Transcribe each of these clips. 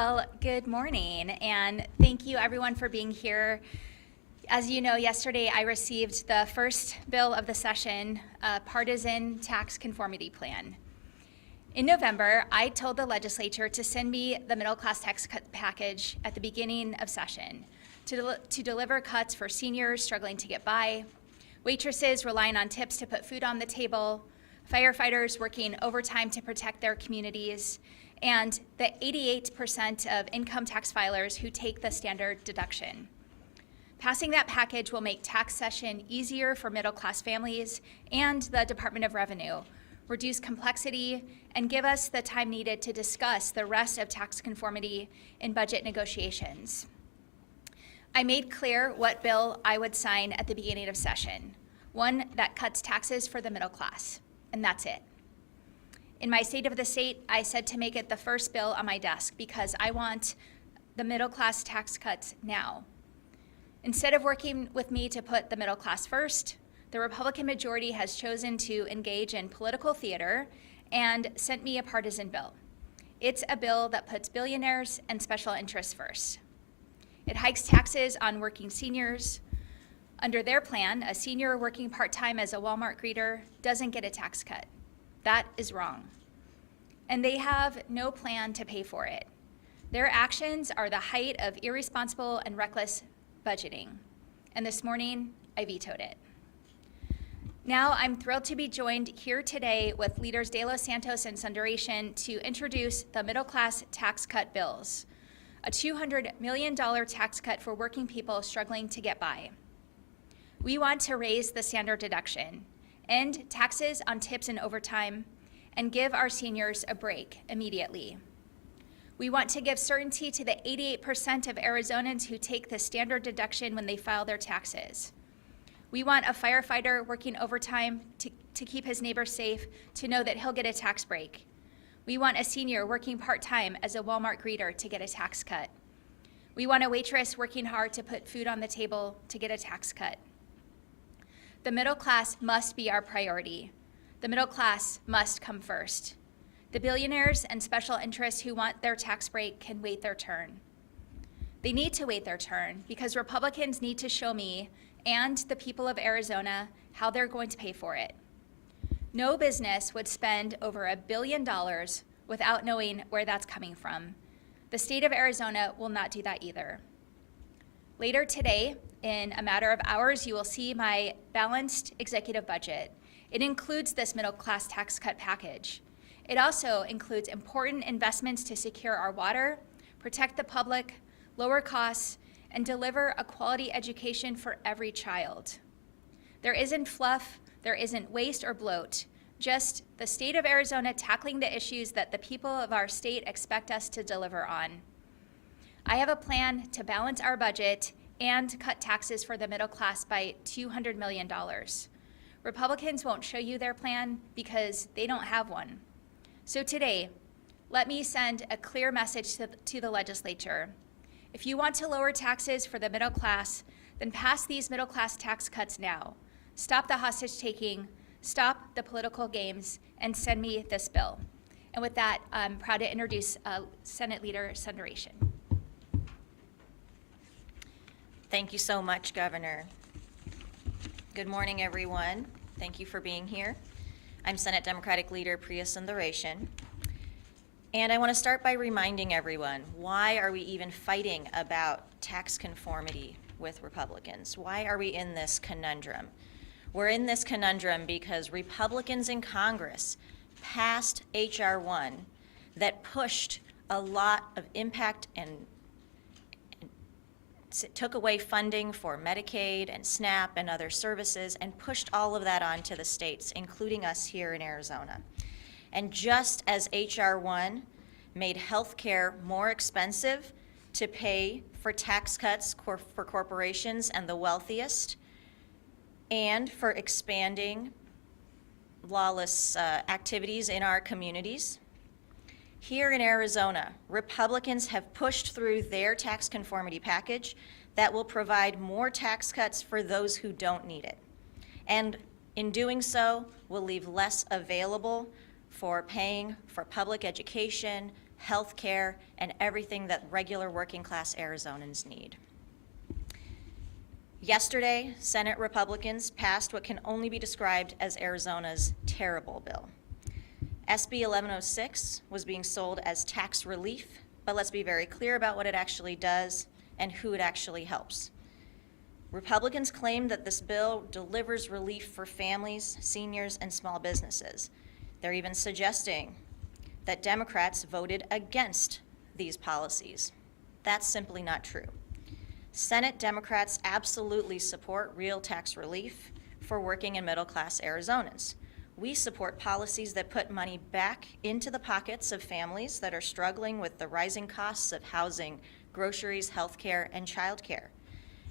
Well, good morning, and thank you everyone for being here. As you know, yesterday I received the first bill of the session, a partisan tax conformity plan. In November, I told the legislature to send me the middle class tax cut package at the beginning of session to deliver cuts for seniors struggling to get by, waitresses relying on tips to put food on the table, firefighters working overtime to protect their communities, and the 88% of income tax filers who take the standard deduction. Passing that package will make tax session easier for middle-class families and the Department of Revenue, reduce complexity, and give us the time needed to discuss the rest of tax conformity in budget negotiations. I made clear what bill I would sign at the beginning of session, one that cuts taxes for the middle class, and that's it. In my State of the State, I said to make it the first bill on my desk because I want the middle class tax cuts now. Instead of working with me to put the middle class first, the Republican majority has chosen to engage in political theater and sent me a partisan bill. It's a bill that puts billionaires and special interests first. It hikes taxes on working seniors. Under their plan, a senior working part-time as a Walmart greeter doesn't get a tax cut. That is wrong. And they have no plan to pay for it. Their actions are the height of irresponsible and reckless budgeting. And this morning, I vetoed it. Now I'm thrilled to be joined here today with leaders De Los Santos and Sundaration to introduce the middle class tax cut bills, a $200 million tax cut for working people struggling to get by. We want to raise the standard deduction, end taxes on tips and overtime, and give our seniors a break immediately. We want to give certainty to the 88% of Arizonans who take the standard deduction when they file their taxes. We want a firefighter working overtime to keep his neighbors safe to know that he'll get a tax break. We want a senior working part-time as a Walmart greeter to get a tax cut. We want a waitress working hard to put food on the table to get a tax cut. The middle class must be our priority. The middle class must come first. The billionaires and special interests who want their tax break can wait their turn. They need to wait their turn because Republicans need to show me and the people of Arizona how they're going to pay for it. No business would spend over $1 billion without knowing where that's coming from. The state of Arizona will not do that either. Later today, in a matter of hours, you will see my balanced executive budget. It includes this middle class tax cut package. It also includes important investments to secure our water, protect the public, lower costs, and deliver a quality education for every child. There isn't fluff, there isn't waste or bloat, just the state of Arizona tackling the issues that the people of our state expect us to deliver on. I have a plan to balance our budget and cut taxes for the middle class by $200 million. Republicans won't show you their plan because they don't have one. So today, let me send a clear message to the legislature. If you want to lower taxes for the middle class, then pass these middle class tax cuts now. Stop the hostage taking, stop the political games, and send me this bill. And with that, I'm proud to introduce Senate Leader Sundaration. Thank you so much, Governor. Good morning, everyone. Thank you for being here. I'm Senate Democratic Leader Priya Sundaration. And I want to start by reminding everyone, why are we even fighting about tax conformity with Republicans? Why are we in this conundrum? We're in this conundrum because Republicans in Congress passed H.R. 1 that pushed a lot of impact and took away funding for Medicaid and SNAP and other services and pushed all of that onto the states, including us here in Arizona. And just as H.R. 1 made health care more expensive to pay for tax cuts for corporations and the wealthiest, and for expanding lawless activities in our communities, here in Arizona, Republicans have pushed through their tax conformity package that will provide more tax cuts for those who don't need it. And in doing so, will leave less available for paying for public education, health care, and everything that regular working class Arizonans need. Yesterday, Senate Republicans passed what can only be described as Arizona's terrible bill. SB 1106 was being sold as tax relief, but let's be very clear about what it actually does and who it actually helps. Republicans claim that this bill delivers relief for families, seniors, and small businesses. They're even suggesting that Democrats voted against these policies. That's simply not true. Senate Democrats absolutely support real tax relief for working and middle-class Arizonans. We support policies that put money back into the pockets of families that are struggling with the rising costs of housing, groceries, healthcare, and childcare.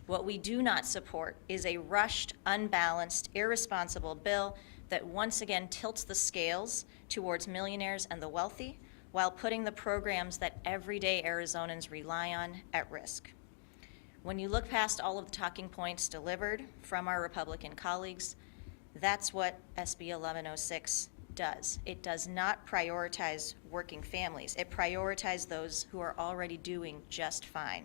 What we do not support is a rushed, unbalanced, irresponsible bill that once again tilts the scales towards millionaires and the wealthy while putting the programs that everyday Arizonans rely on at risk. When you look past all of the talking points delivered from our Republican colleagues, that's what SB 1106 does. It does not prioritize working families. It prioritizes those who are already doing just fine.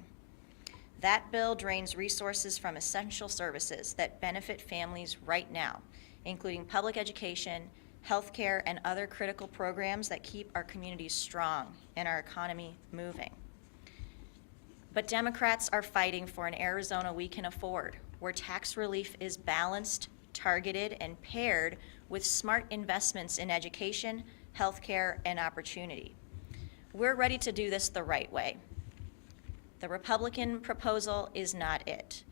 That bill drains resources from essential services that benefit families right now, including public education, healthcare, and other critical programs that keep our communities strong and our economy moving. But Democrats are fighting for an Arizona we can afford, where tax relief is balanced, targeted, and paired with smart investments in education, healthcare, and opportunity. We're ready to do this the right way. The Republican proposal is not it.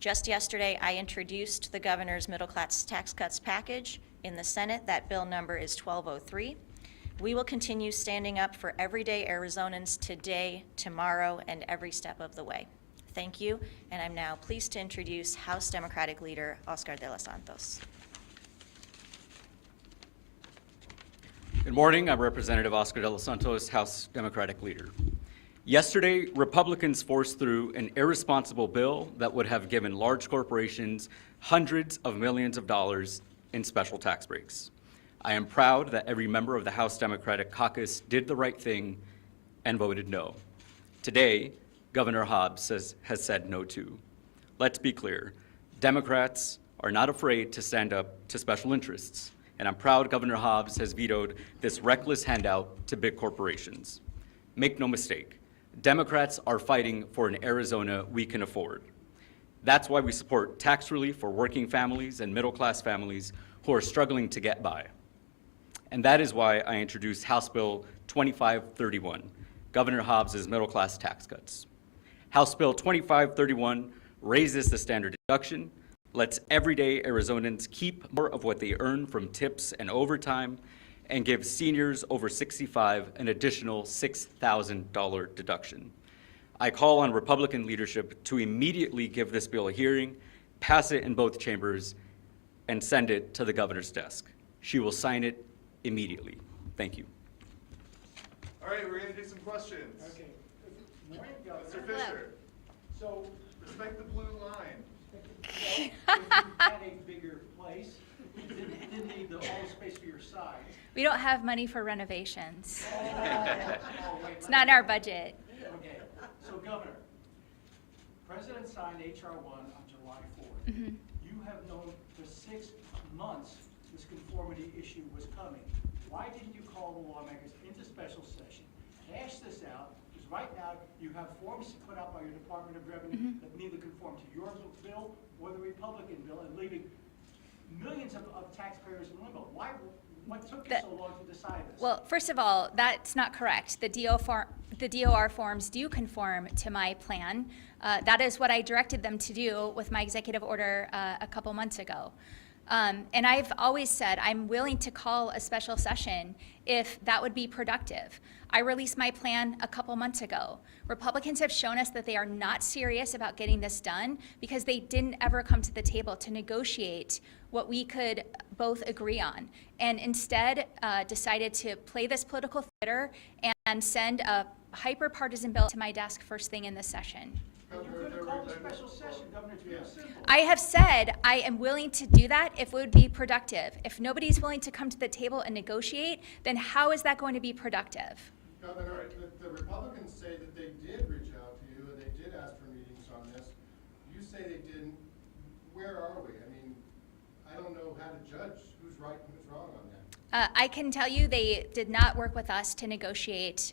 Just yesterday, I introduced the governor's middle-class tax cuts package in the Senate. That bill number is 1203. We will continue standing up for everyday Arizonans today, tomorrow, and every step of the way. Thank you, and I'm now pleased to introduce House Democratic Leader Oscar de los Santos. Good morning. I'm Representative Oscar de los Santos, House Democratic Leader. Yesterday, Republicans forced through an irresponsible bill that would have given large corporations hundreds of millions of dollars in special tax breaks. I am proud that every member of the House Democratic Caucus did the right thing and voted no. Today, Governor Hobbs has said no too. Let's be clear, Democrats are not afraid to stand up to special interests, and I'm proud Governor Hobbs has vetoed this reckless handout to big corporations. Make no mistake, Democrats are fighting for an Arizona we can afford. That's why we support tax relief for working families and middle-class families who are struggling to get by. And that is why I introduced House Bill 2531, Governor Hobbs' middle-class tax cuts. House Bill 2531 raises the standard deduction, lets everyday Arizonans keep more of what they earn from tips and overtime, and gives seniors over 65 an additional $6,000 deduction. I call on Republican leadership to immediately give this bill a hearing, pass it in both chambers, and send it to the governor's desk. She will sign it immediately. Thank you. All right, we're going to do some questions. Okay. Mr. Fisher, So, respect the blue line. if you had a bigger place, you didn't need all the space for your size. We don't have money for renovations. Oh, wait, It's not in our budget. Okay, so Governor, President signed H.R. 1 on July 4th. You have known for 6 months this conformity issue was coming. Why didn't you call the lawmakers into special session, hash this out? Because right now, you have forms put out by your Department of Revenue that neither conform to your bill or the Republican bill, and leaving millions of taxpayers in limbo. What took you so long to decide this? Well, first of all, that's not correct. The DOR forms do conform to my plan. That is what I directed them to do with my executive order a couple months ago. And I've always said I'm willing to call a special session if that would be productive. I released my plan a couple months ago. Republicans have shown us that they are not serious about getting this done because they didn't ever come to the table to negotiate what we could both agree on, and instead decided to play this political theater and send a hyper-partisan bill to my desk first thing in this session. You could have called a special session, Governor, to be simple. I have said I am willing to do that if it would be productive. If nobody's willing to come to the table and negotiate, then how is that going to be productive? Governor, the Republicans say that they did reach out to you and they did ask for meetings on this. You say they didn't. Where are we? I mean, I don't know how to judge who's right and who's wrong on that. I can tell you they did not work with us to negotiate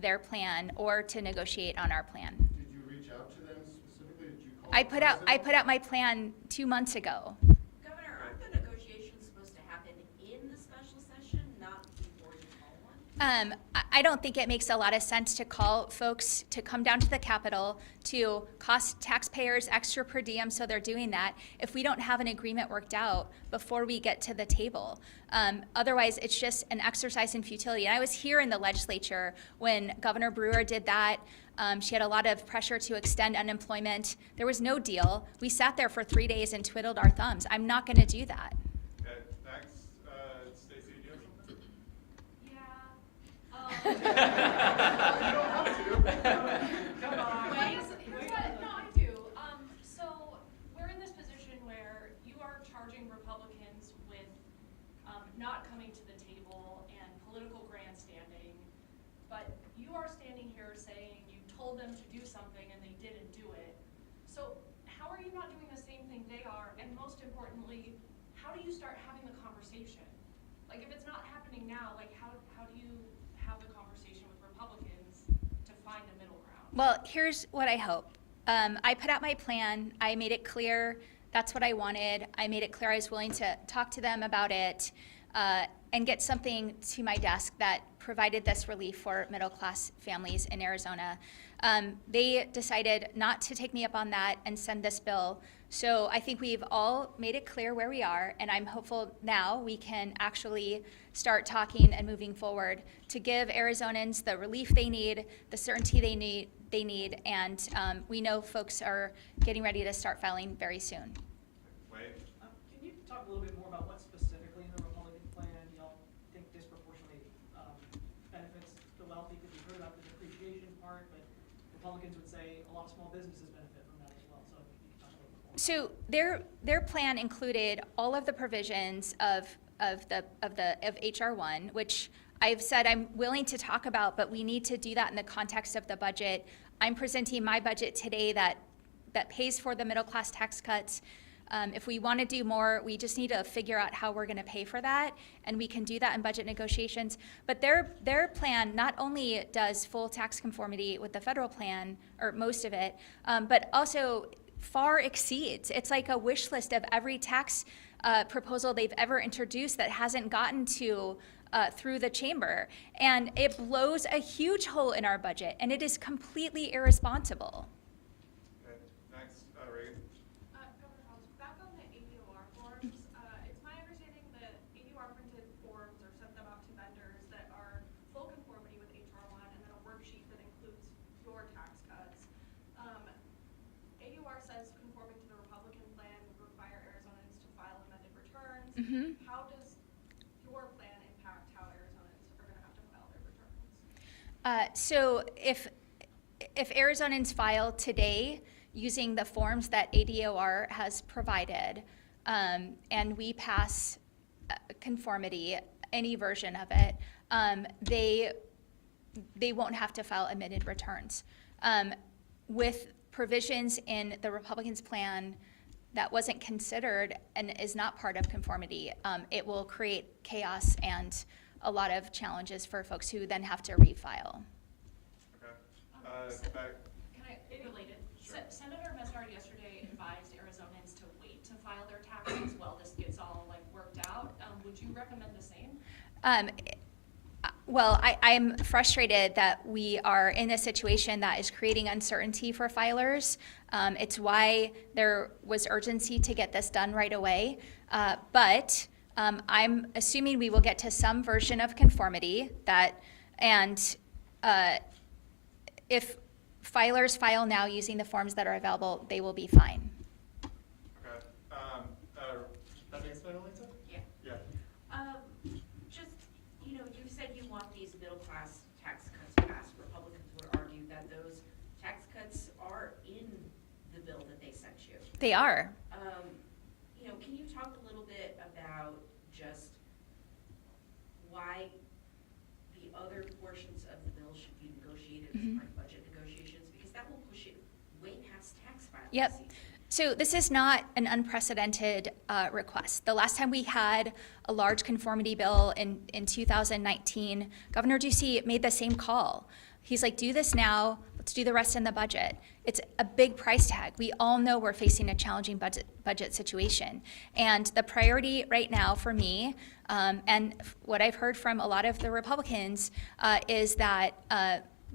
their plan or to negotiate on our plan. Did you reach out to them specifically? Did you call I the put president? out my plan 2 months ago. Governor, aren't the negotiations supposed to happen in the special session, not before you call one? I don't think it makes a lot of sense to call folks to come down to the Capitol to cost taxpayers extra per diem, so they're doing that, if we don't have an agreement worked out before we get to the table. Otherwise, it's just an exercise in futility. And I was here in the legislature when Governor Brewer did that. She had a lot of pressure to extend unemployment. There was no deal. We sat there for 3 days and twiddled our thumbs. I'm not going to do that. Okay, thanks. Stacy, do you have something? Yeah. You don't have to. Come on. Here's what, no, I do. So we're in this position where you are charging Republicans with not coming to the table and political grandstanding, but you are standing here saying you told them to do something and they didn't do it. So how are you not doing the same thing they are? And most importantly, how do you start having the conversation? Like, if it's not happening now, like how do you have the conversation with Republicans to find a middle ground? Well, here's what I hope. I put out my plan. I made it clear that's what I wanted. I made it clear I was willing to talk to them about it and get something to my desk that provided this relief for middle-class families in Arizona. They decided not to take me up on that and send this bill. So I think we've all made it clear where we are, and I'm hopeful now we can actually start talking and moving forward to give Arizonans the relief they need, the certainty they need, and we know folks are getting ready to start filing very soon. Wait. Can you talk a little bit more about what specifically in the Republican plan y'all think disproportionately benefits the wealthy? Because we've heard about the depreciation part, but Republicans would say a lot of small businesses benefit from that as well. So if you could talk a little bit more. So their plan included all of the provisions of HR 1, which I've said I'm willing to talk about, but we need to do that in the context of the budget. I'm presenting my budget today that pays for the middle class tax cuts. If we want to do more, we just need to figure out how we're going to pay for that, and we can do that in budget negotiations. But their plan not only does full tax conformity with the federal plan, or most of it, but also far exceeds. It's like a wish list of every tax proposal they've ever introduced that hasn't gotten to through the chamber. And it blows a huge hole in our budget, and it is completely irresponsible. Okay, thanks. Reagan? Governor Hobbs, back on the ADOR forms, it's my understanding that ADOR printed forms or sent them out to vendors that are full conformity with HR 1 and then a worksheet that includes your tax cuts. ADOR says conforming to the Republican plan would require Arizonans to file amended returns. How does your plan impact how Arizonans are going to have to file their returns? So if Arizonans file today using the forms that ADOR has provided, and we pass conformity, any version of it, they won't have to file amended returns. With provisions in the Republicans' plan that wasn't considered and is not part of conformity, it will create chaos and a lot of challenges for folks who then have to refile. Okay. Back. Can I, related, Senator Mesnard yesterday advised Arizonans to wait to file their taxes while this gets all like worked out. Would you recommend the same? Well, I'm frustrated that we are in a situation that is creating uncertainty for filers. It's why there was urgency to get this done right away. But I'm assuming we will get to some version of conformity and if filers file now using the forms that are available, they will be fine. Okay. That makes sense, Lisa? Yeah. Yeah. Just, you said you want these middle-class tax cuts passed. Republicans would argue that those tax cuts are in the bill that they sent you. They are. Can you talk a little bit about just why the other portions of the bill Yep. So this is not an unprecedented request. The last time we had a large conformity bill in 2019, Governor Ducey made the same call. He's like, do this now, let's do the rest in the budget. It's a big price tag. We all know we're facing a challenging budget situation. And the priority right now for me, and what I've heard from a lot of the Republicans, is that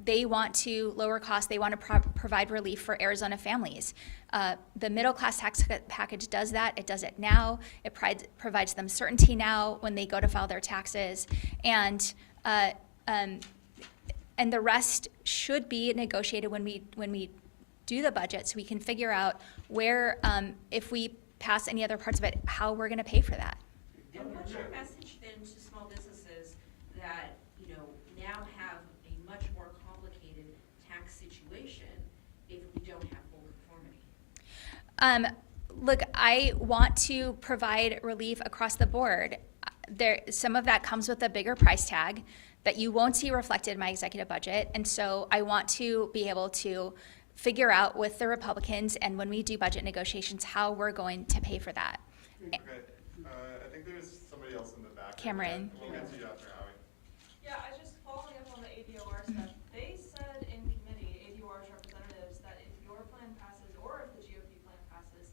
they want to lower costs, they want to provide relief for Arizona families. The middle class tax package does that. It does it now. It provides them certainty now when they go to file their taxes. And the rest should be negotiated when we do the budget, so we can figure out where, if we pass any other parts of it, how we're going to pay for that. And what's your message then to small businesses that, now have a much more complicated tax situation if we don't have full conformity? Look, I want to provide relief across the board. Some of that comes with a bigger price tag that you won't see reflected in my executive budget, and so I want to be able to figure out with the Republicans and when we do budget negotiations how we're going to pay for that. Okay, I think there's somebody else in the back. Cameron. We'll get to you after Howie. Yeah, I just following up on the ADOR stuff. They said in committee, ADOR's representatives, that if your plan passes or if the GOP plan passes,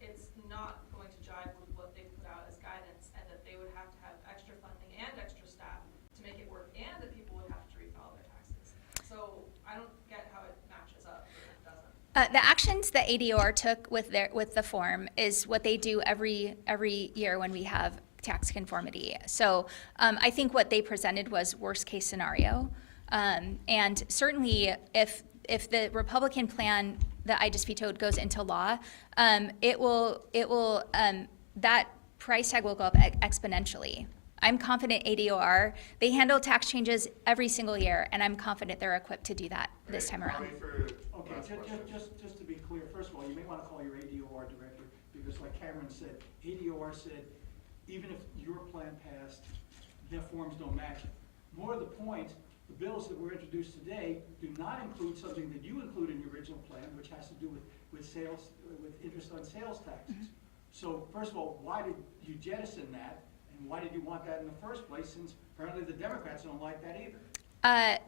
it's not going to jive with what they put out as guidance, and that they would have to have extra funding and extra staff to make it work, and that people would have to refile their taxes. So I don't get how it matches up or it doesn't. The actions that ADOR took with the form is what they do every year when we have tax conformity. So I think what they presented was worst case scenario, and certainly if the Republican plan that I just vetoed goes into law, it will that price tag will go up exponentially. I'm confident ADOR, they handle tax changes every single year, and I'm confident they're equipped to do that this time around. Howie for Okay, last question. just to be clear, first of all, you may want to call your ADOR director, because like Cameron said, ADOR said, even if your plan passed, their forms don't match it. More to the point, the bills that were introduced today do not include something that you include in your original plan, which has to do with sales, with interest on sales taxes. So first of all, why did you jettison that? And why did you want that in the first place, since apparently the Democrats don't like that either?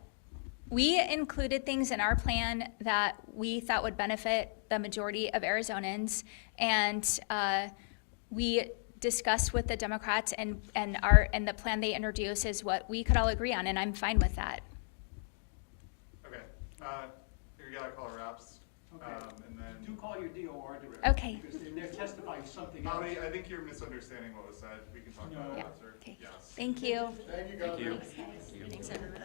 We included things in our plan that we thought would benefit the majority of Arizonans, and we discussed with the Democrats, and the plan they introduced is what we could all agree on, and I'm fine with that. Okay, here you gotta call wraps, Okay. and then. Do call your DOR director. Okay. Because they're testifying something else. Howie, I think you're misunderstanding what was said. We can talk about it No. after. Okay. Yes. Thank you. Thank you, Governor. Thank you. Thanks, everybody.